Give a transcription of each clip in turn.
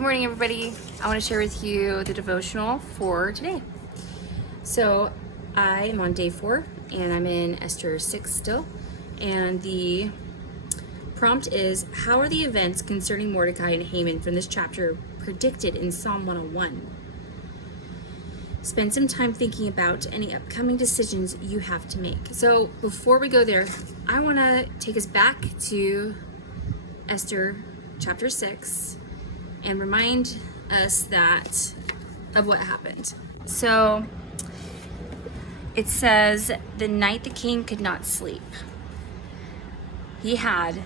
Good morning, everybody. I want to share with you the devotional for today. So I am on day 4 and I'm in Esther 6 still. And the prompt is, how are the events concerning Mordecai and Haman from this chapter predicted in Psalm 101? Spend some time thinking about any upcoming decisions you have to make. So before we go there, I want to take us back to Esther Chapter 6 and remind us of what happened. So it says, the night the king could not sleep, he had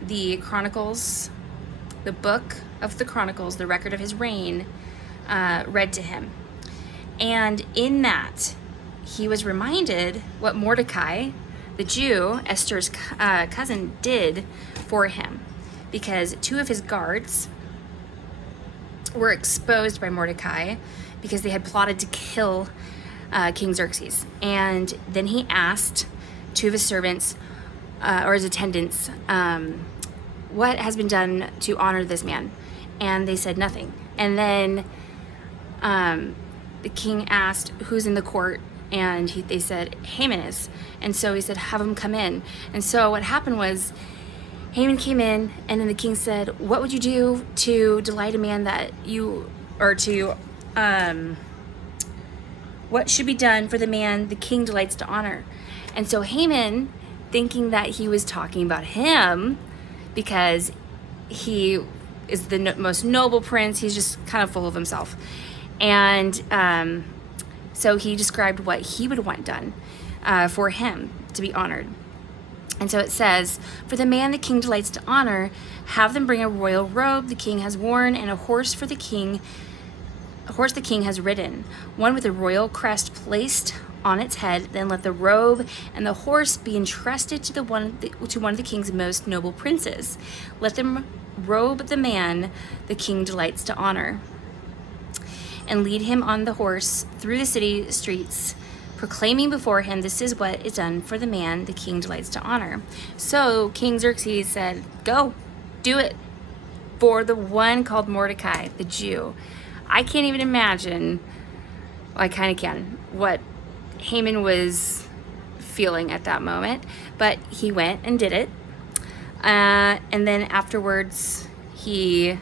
the Chronicles, the book of the Chronicles, the record of his reign, read to him. And in that, he was reminded what Mordecai, the Jew, Esther's cousin, did for him. Because 2 of his guards were exposed by Mordecai because they had plotted to kill King Xerxes. And then he asked 2 of his servants or his attendants, what has been done to honor this man? And they said nothing. And then the king asked who's in the court, and they said Haman is. And so he said, have him come in. And so what happened was, Haman came in, and then the king said, what would you do to delight a man what should be done for the man the king delights to honor? And so Haman, thinking that he was talking about him, because he is the most noble prince, he's just kind of full of himself. And so he described what he would want done for him to be honored. And so it says, for the man the king delights to honor, have them bring a royal robe the king has worn, and a horse the king has ridden, one with a royal crest placed on its head. Then let the robe and the horse be entrusted to one of the king's most noble princes. Let them robe the man the king delights to honor, and lead him on the horse through the city streets, proclaiming before him, this is what is done for the man the king delights to honor. So King Xerxes said, go, do it for the one called Mordecai, the Jew. I can't even imagine, well, I kind of can, what Haman was feeling at that moment, but he went and did it. And then afterwards, he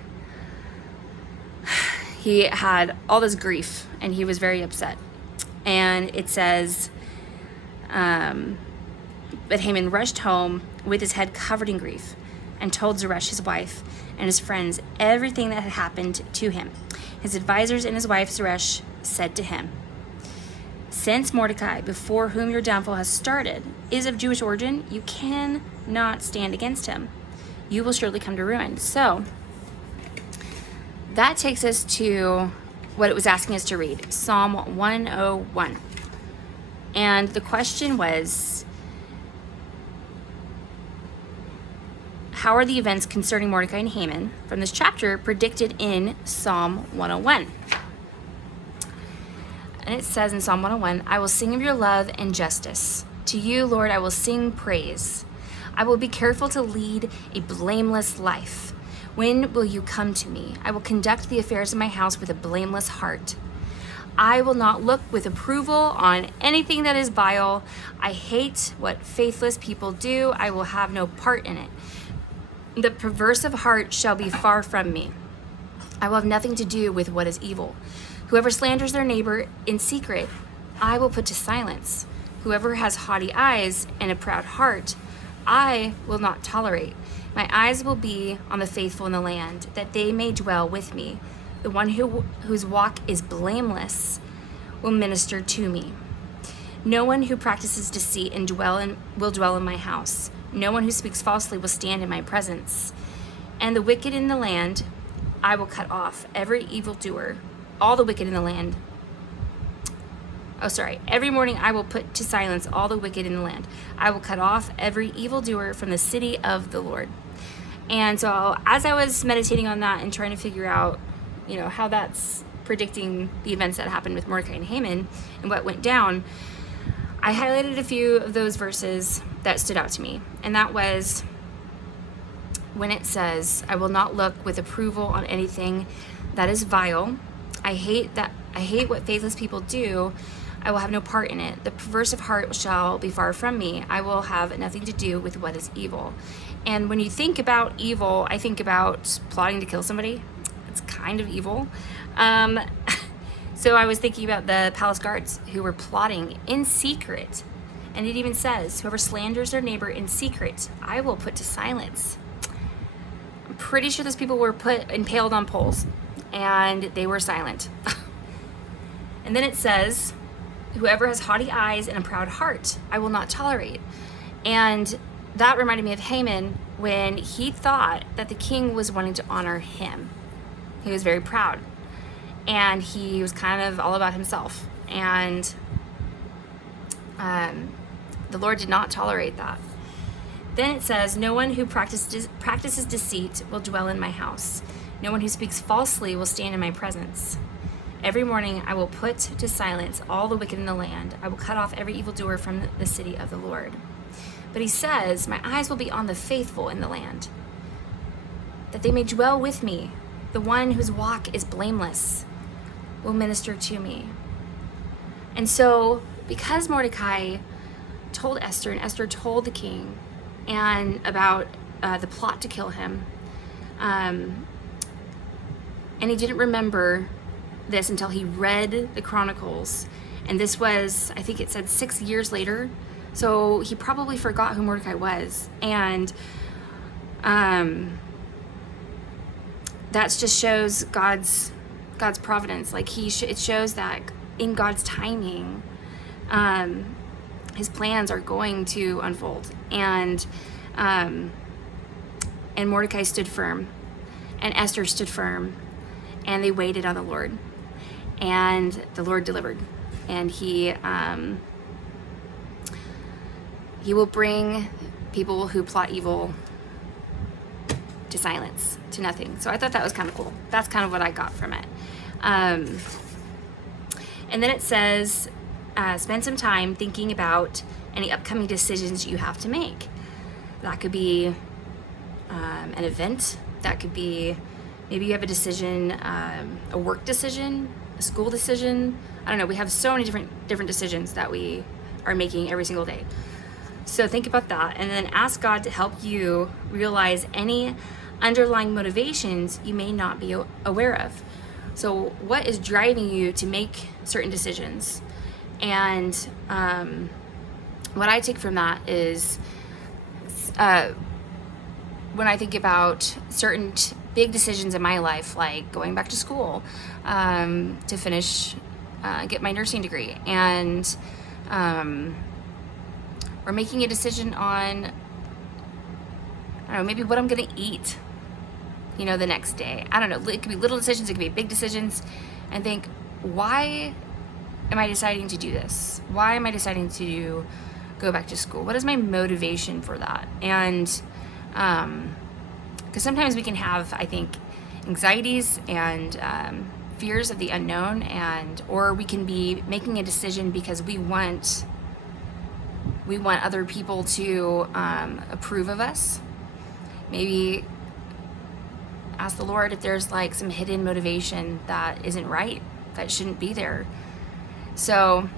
had all this grief, and he was very upset. And it says, but Haman rushed home with his head covered in grief, and told Zeresh, his wife, and his friends everything that had happened to him. His advisors and his wife Zeresh said to him, since Mordecai, before whom your downfall has started, is of Jewish origin, you cannot stand against him. You will surely come to ruin. So that takes us to what it was asking us to read, Psalm 101. And the question was, how are the events concerning Mordecai and Haman from this chapter predicted in Psalm 101? And it says in Psalm 101, I will sing of your love and justice. To you, Lord, I will sing praise. I will be careful to lead a blameless life. When will you come to me? I will conduct the affairs of my house with a blameless heart. I will not look with approval on anything that is vile. I hate what faithless people do. I will have no part in it. The perverse of heart shall be far from me. I will have nothing to do with what is evil. Whoever slanders their neighbor in secret, I will put to silence. Whoever has haughty eyes and a proud heart, I will not tolerate. My eyes will be on the faithful in the land, that they may dwell with me. The one whose walk is blameless will minister to me. No one who practices deceit will dwell in my house. No one who speaks falsely will stand in my presence. And the wicked in the land I will cut off. Every evildoer, all the wicked in the land. Every morning I will put to silence all the wicked in the land. I will cut off every evildoer from the city of the Lord. And so as I was meditating on that and trying to figure out, how that's predicting the events that happened with Mordecai and Haman and what went down, I highlighted a few of those verses that stood out to me. And that was when it says, I will not look with approval on anything that is vile. I hate what faithless people do. I will have no part in it. The perverse of heart shall be far from me. I will have nothing to do with what is evil. And when you think about evil, I think about plotting to kill somebody. It's kind of evil. So I was thinking about the palace guards who were plotting in secret. And it even says, whoever slanders their neighbor in secret, I will put to silence. I'm pretty sure those people were impaled on poles, and they were silent. And then it says, whoever has haughty eyes and a proud heart, I will not tolerate. And that reminded me of Haman when he thought that the king was wanting to honor him. He was very proud, and he was kind of all about himself. And the Lord did not tolerate that. Then it says, no one who practices deceit will dwell in my house. No one who speaks falsely will stand in my presence. Every morning I will put to silence all the wicked in the land. I will cut off every evildoer from the city of the Lord. But he says, my eyes will be on the faithful in the land, that they may dwell with me. The one whose walk is blameless will minister to me. And so, because Mordecai told Esther, and Esther told the king, and about the plot to kill him, and he didn't remember this until he read the Chronicles, and this was, I think it said 6 years later, so he probably forgot who Mordecai was. And that just shows God's providence. Like it shows that in God's timing, his plans are going to unfold. And Mordecai stood firm, and Esther stood firm, and they waited on the Lord, and the Lord delivered. And he will bring people who plot evil to silence, to nothing. So I thought that was kind of cool. That's kind of what I got from it. And then it says, spend some time thinking about any upcoming decisions you have to make. That could be an event. That could be, maybe you have a decision, a work decision, a school decision. I don't know. We have so many different decisions that we are making every single day. So think about that, and then ask God to help you realize any underlying motivations you may not be aware of. So what is driving you to make certain decisions? And what I take from that is when I think about certain big decisions in my life, like going back to school to finish, get my nursing degree, and or making a decision on, I don't know, maybe what I'm gonna eat, the next day. I don't know, it could be little decisions, it could be big decisions, and think, why am I deciding to do this? Why am I deciding to go back to school? What is my motivation for that? And because sometimes we can have, I think, anxieties and fears of the unknown, or we can be making a decision because we want other people to approve of us. Maybe ask the Lord if there's like some hidden motivation that isn't right, that shouldn't be there. So,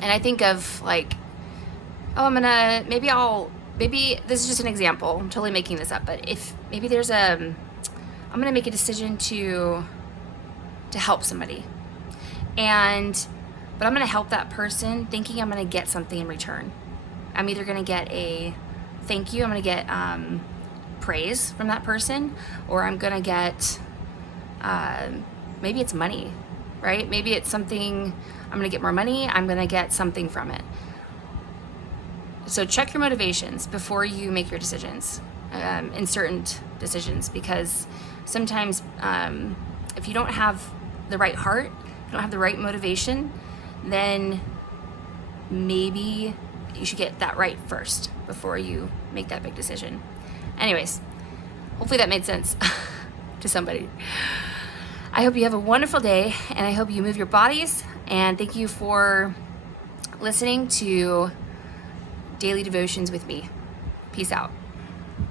and I think of like, maybe this is just an example, I'm totally making this up, but if maybe there's I'm gonna make a decision to help somebody, but I'm gonna help that person thinking I'm gonna get something in return. I'm either gonna get a thank you, I'm gonna get praise from that person, or I'm gonna get, maybe it's money, right? Maybe it's something, I'm gonna get more money, I'm gonna get something from it. So check your motivations before you make your decisions, in certain decisions, because sometimes if you don't have the right heart, you don't have the right motivation, then maybe you should get that right first before you make that big decision. Anyways, hopefully that made sense to somebody. I hope you have a wonderful day, and I hope you move your bodies, and thank you for listening to Daily Devotions with me. Peace out.